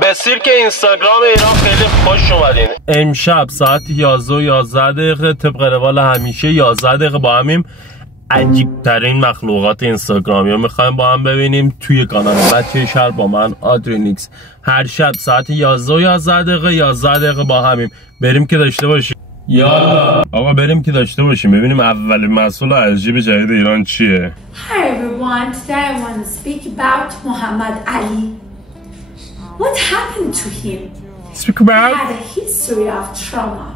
به سیرک اینستاگرام ایران خیلی خوش اومدین. امشب ساعت 11 طبق روال همیشه 11 دقیقه با همیم عجیب ترین مخلوقات اینستاگرامی رو میخوایم با هم ببینیم توی کانال بچه شهر با من آدرینیکس. هر شب ساعت 11 دقیقه با همیم بریم که داشته باشیم. آقا بریم که داشته باشیم ببینیم اول مسئول عجیب جدید ایران چیه. Hi everyone, today I want to speak about Muhammad Ali. What happened to him? Speak about? He had a history of trauma.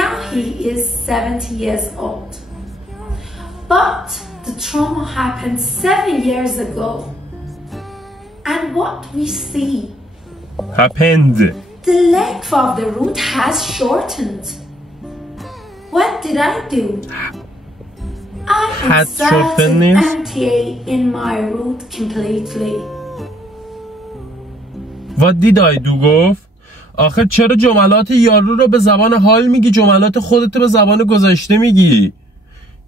Now he is 70 years old. But the trauma happened 7 years ago. And what we see? Happened. The length of the route has shortened. What did I do? I inserted MTA in my route completely. What did I do گفت؟ آخه چرا جملات یارو رو به زبان حال میگی؟ جملات خودت به زبان گذشته میگی.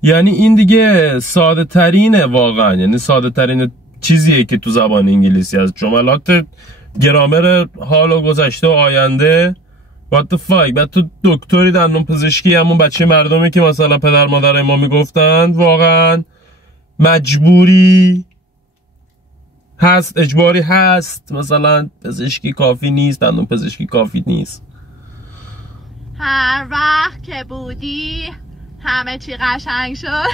یعنی این دیگه ساده ترینه واقعا، یعنی ساده ترین چیزیه که تو زبان انگلیسی هست. جملات گرامر حال و گذشته و آینده. What the fuck؟ بعد تو دکتری دندون پزشکی همون بچه مردمی که مثلا پدر مادر ما میگفتن واقعا مجبوری هست، اجباری هست، مثلا پزشکی کافی نیست، دندون پزشکی کافی نیست. هر وقت که بودی همه چی قشنگ شد.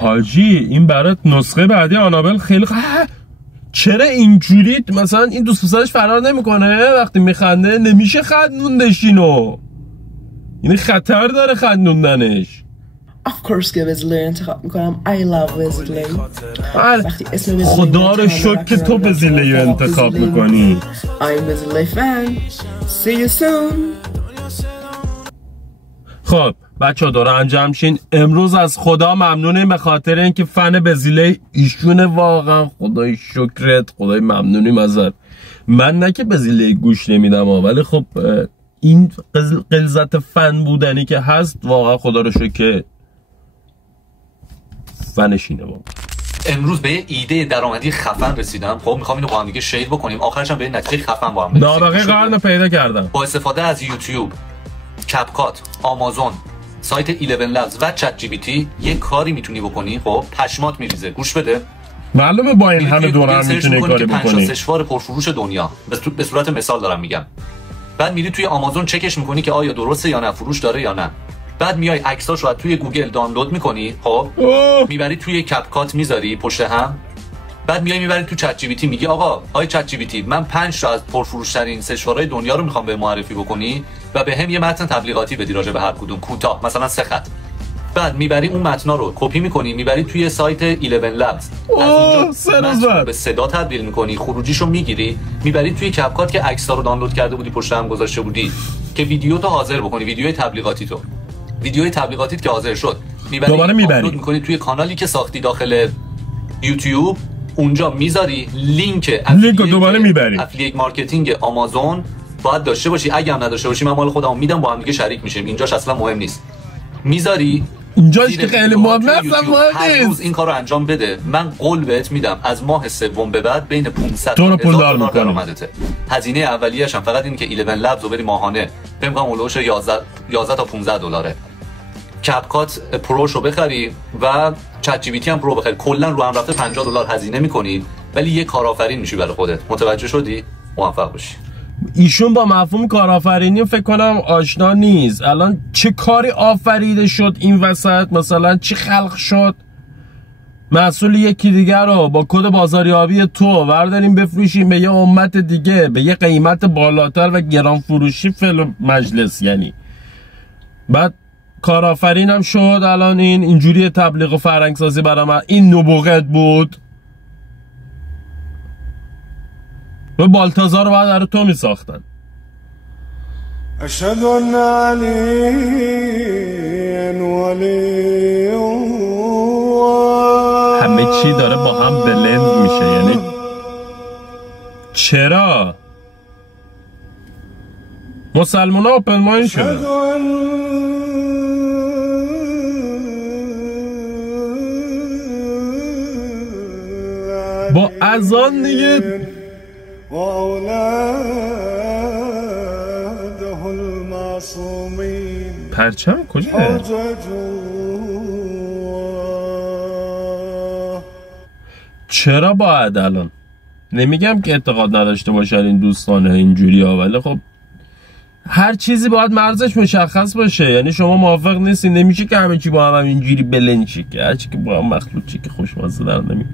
حاجی این برات نسخه بعدی آنابل خیلی چرا اینجوری مثلا این دوست پسرش فرار نمیکنه وقتی میخنده؟ نمیشه خندوندش اینو، یعنی خطر داره خندوندنش. Of course که وزلی انتخاب میکنم. I love وزلی. خدا رو شکر که تو وزلی رو انتخاب میکنی. I'm وزلی fan. See you soon. خب بچه ها داره انجام شین. امروز از خدا ممنونیم به خاطر اینکه فن بزیله ایشونه. واقعا خدای شکرت، خدای ممنونیم ازت. من نه که بزیله گوش نمیدم ولی خب این غلظت فن بودنی که هست واقعا خدا رو شکر فنشینه. واقعا امروز به ایده درآمدی خفن رسیدم. خب میخوام اینو با هم دیگه شیر بکنیم، آخرش هم به نتیجه خفن با هم برسیم. نابغه قرن پیدا کردم با استفاده از یوتیوب، کپکات، آمازون، سایت 11 لبز و چت جی پی تی یه کاری میتونی بکنی. خب پشمات میریزه. گوش بده. معلومه با این همه دور هم میتونی کاری بکنی. سشوار پرفروش دنیا به صورت مثال دارم میگم. بعد میری توی آمازون چکش میکنی که آیا درسته یا نه، فروش داره یا نه. بعد میای عکساشو از توی گوگل دانلود میکنی. خب میبری توی کپکات میذاری پشت هم. بعد میای میبری تو چت جی پی تی میگی آقا آی چت جی پی تی من 5 تا از پرفروش‌ترین سشوارهای دنیا رو میخوام به معرفی بکنی و به هم یه متن تبلیغاتی بدی راجع به هر کدوم کوتاه، مثلا 3 خط. بعد میبری اون متنا رو کپی میکنی میبری توی سایت 11 لبز. از اونجا به صدا تبدیل میکنی، خروجیشو میگیری میبری توی کپکات که عکس‌ها رو دانلود کرده بودی پشت هم گذاشته بودی که ویدیو تو حاضر بکنی، ویدیوی تبلیغاتی تو. ویدیوی تبلیغاتیت که حاضر شد میبری آپلود میکنی توی کانالی که ساختی داخل یوتیوب. اونجا میذاری لینک دوباره میبری. افلیت مارکتینگ آمازون باید داشته باشی. اگه هم نداشته باشی من مال خودمو میدم، با هم دیگه شریک میشیم. اینجاش اصلا مهم نیست. میذاری اینجاش که خیلی مهم نیست. هر روز این کارو انجام بده. من قول بهت میدم از ماه سوم به بعد بین 500 تا 1000 دلار درآمدته. هزینه اولیه‌اش هم فقط این که 11 لبز رو بری ماهانه فکر کنم اولش 11 تا 15 دلاره. کپکات پروش رو بخری و چت جی پی تی هم پرو بخری. کلا رو هم رفته 50 دلار هزینه می‌کنی ولی یه کارآفرین میشی برای خودت. متوجه شدی؟ موفق باشی. ایشون با مفهوم کارآفرینی فکر کنم آشنا نیست. الان چه کاری آفریده شد این وسط؟ مثلا چی خلق شد؟ محصول یکی دیگر رو با کد بازاریابی تو برداریم بفروشیم به یه امت دیگه به یه قیمت بالاتر و گران فروشی فل مجلس. یعنی بعد کارآفرین هم شد. الان اینجوری تبلیغ و فرهنگ سازی برای من این نبوغت بود و بالتازار رو باید برای تو می ساختن. اشهد ان علی ولی همه چی داره با هم بلند میشه. یعنی چرا مسلمان ها اوپن مایند شدن؟ با اذان دیگه پرچم کجا؟ چرا باید الان؟ نمیگم که اعتقاد نداشته باشن این دوستان اینجوری ها، ولی خب هر چیزی باید مرزش مشخص باشه. یعنی شما موافق نیستین، نمیشه که همه چی با هم اینجوری بلنچی که هرچی که با هم مخلوط چی که خوشمزه در نمیگه.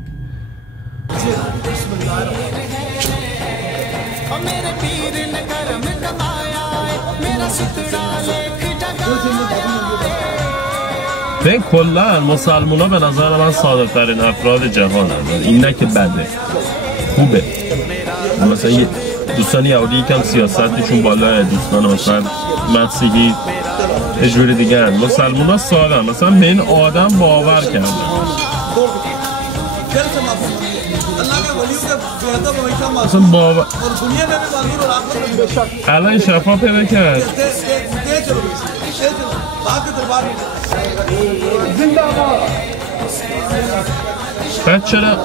ببین کلا مسلمان ها به نظر من صادق ترین افراد جهان هستند. این نه که بده، خوبه. مثلا یه دوستان یهودی یکم سیاستشون بالاه، دوستان مثلا مسیحی اجوری دیگه هست. مسلمان ها ساده هم. مثلا به این آدم باور کرده. مثلا باور الان شفا پیدا کرد. بعد چرا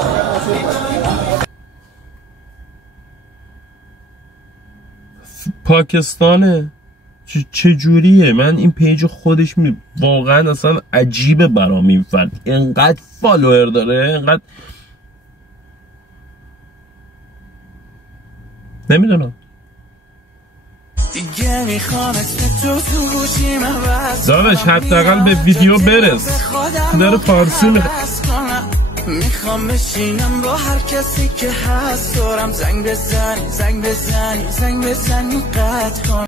پاکستانه؟ چه جوریه؟ من این پیج خودش واقعا اصلا عجیبه برام این فرد، اینقدر فالوور داره، اینقدر نمیدونم. داداش حداقل به ویدیو برس، داره فارسی میخوام بشینم با هر کسی که هست دارم زنگ بزنی قطع کن.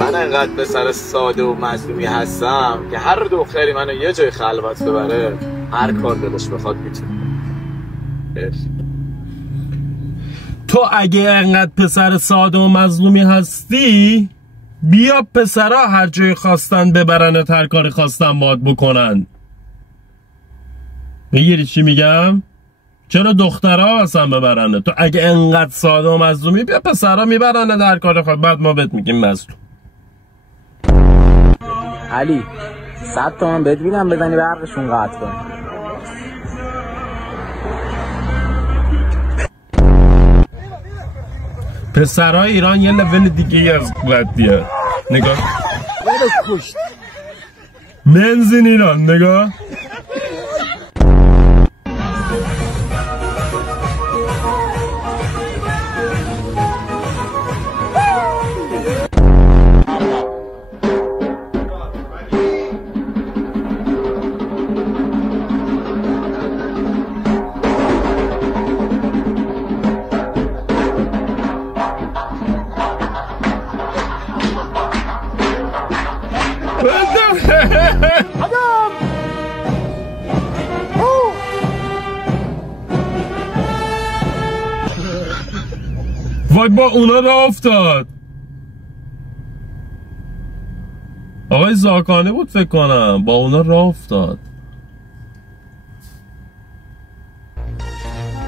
من انقدر پسر ساده و مظلومی هستم که هر دختری منو یه جای خلوت ببره هر کار دلش بخواد میتونه. تو اگه انقدر پسر ساده و مظلومی هستی بیا پسرها هر جای خواستن ببرنت، هر کاری خواستن باید بکنن. میگیری چی میگم؟ چرا دخترها اصلا ببرنه؟ تو اگه انقدر ساده و مظلومی بیا پسرها میبرنه در کار خواهد، بعد ما بهت میگیم مظلوم. علی 100 تومن بهت میدم بزنی برقشون قطع کن. پسرهای ایران یه لول دیگه از قدیه. نگاه منزین ایران، نگاه وای با اونا راه افتاد. آقای زاکانه بود فکر کنم، با اونا راه افتاد.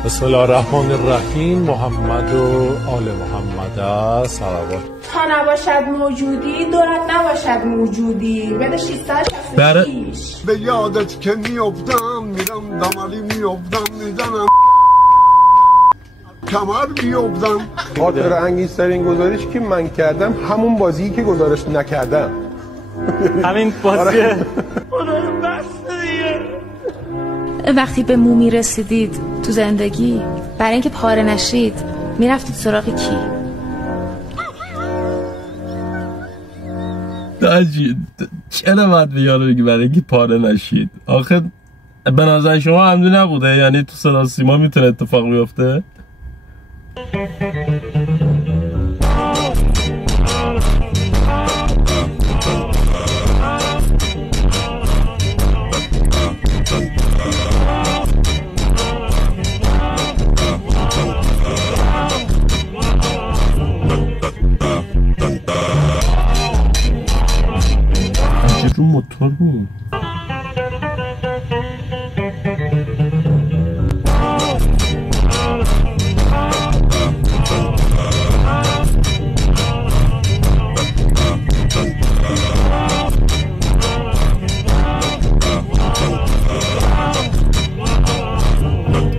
بسم الله الرحمن الرحیم. محمد و آل محمد صلوات. تا نباشد موجودی دولت نباشد موجودی. بده 666 به یادت که میافتم میرم دمالی میافتم میزنم کمر میافتم. خاطر انگیزترین گزارش که من کردم همون بازی که گزارش نکردم. همین بازیه. وقتی به مومی رسیدید تو زندگی، برای اینکه پاره نشید میرفتید سراغ کی؟ چرا باید به یارو بگی برای اینکه پاره نشید؟ آخه به نظر شما عمدی نبوده؟ یعنی تو صدا سیما میتونه اتفاق بیفته؟ رو موتور بود.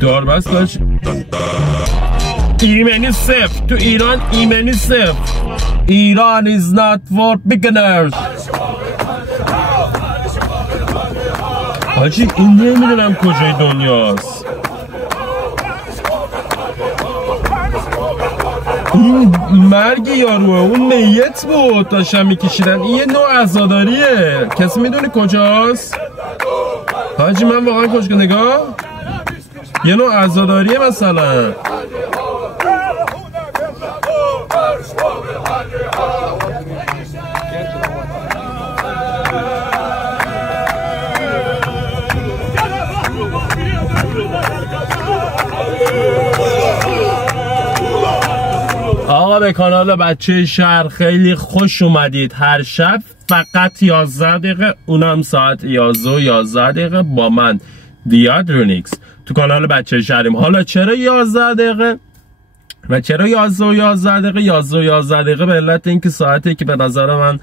4 بس باش ایمنی صفر تو ایران، ایمنی صفر. ایران is not for beginners. حاجی این نمیدونم کجای دنیاست. این مرگ یاروه، اون میت بود داشتم میکشیدن. این یه نوع عزاداریه. کسی میدونه کجاست؟ حاجی من واقعا کجا نگاه؟ یه نوع عزاداریه مثلا. آقا به کانال بچه شهر خیلی خوش اومدید. هر شب فقط 11 دقیقه، اونم ساعت 11 و 11 دقیقه با من دیادرونیکس تو کانال بچه شهریم. حالا چرا 11 دقیقه و چرا 11 و 11 دقیقه؟ 11 و 11 دقیقه به علت اینکه ساعتی که به نظر من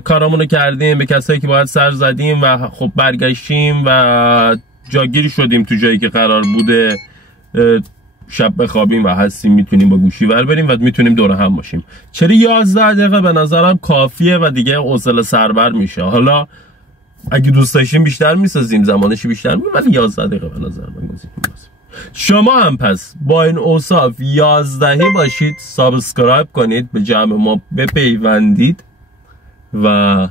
کارامونو کردیم، به کسایی که باید سر زدیم و خب برگشتیم و جاگیری شدیم تو جایی که قرار بوده شب بخوابیم و هستیم، میتونیم با گوشی ور بریم و میتونیم دور هم باشیم. چرا 11 دقیقه؟ به نظرم کافیه و دیگه حوصله سربر میشه. حالا اگه دوست داشتیم بیشتر میسازیم، زمانشی بیشتر میگیم، ولی 11 دقیقه به نظر من گزینه مناسب. شما هم پس با این اوصاف 11 باشید، سابسکرایب کنید، به جمع ما بپیوندید و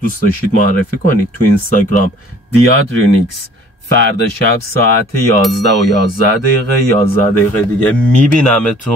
دوست داشتید معرفی کنید تو اینستاگرام دیادرونیکس. فردا شب ساعت 11 و 11 دقیقه 11 دقیقه دیگه میبینمتون.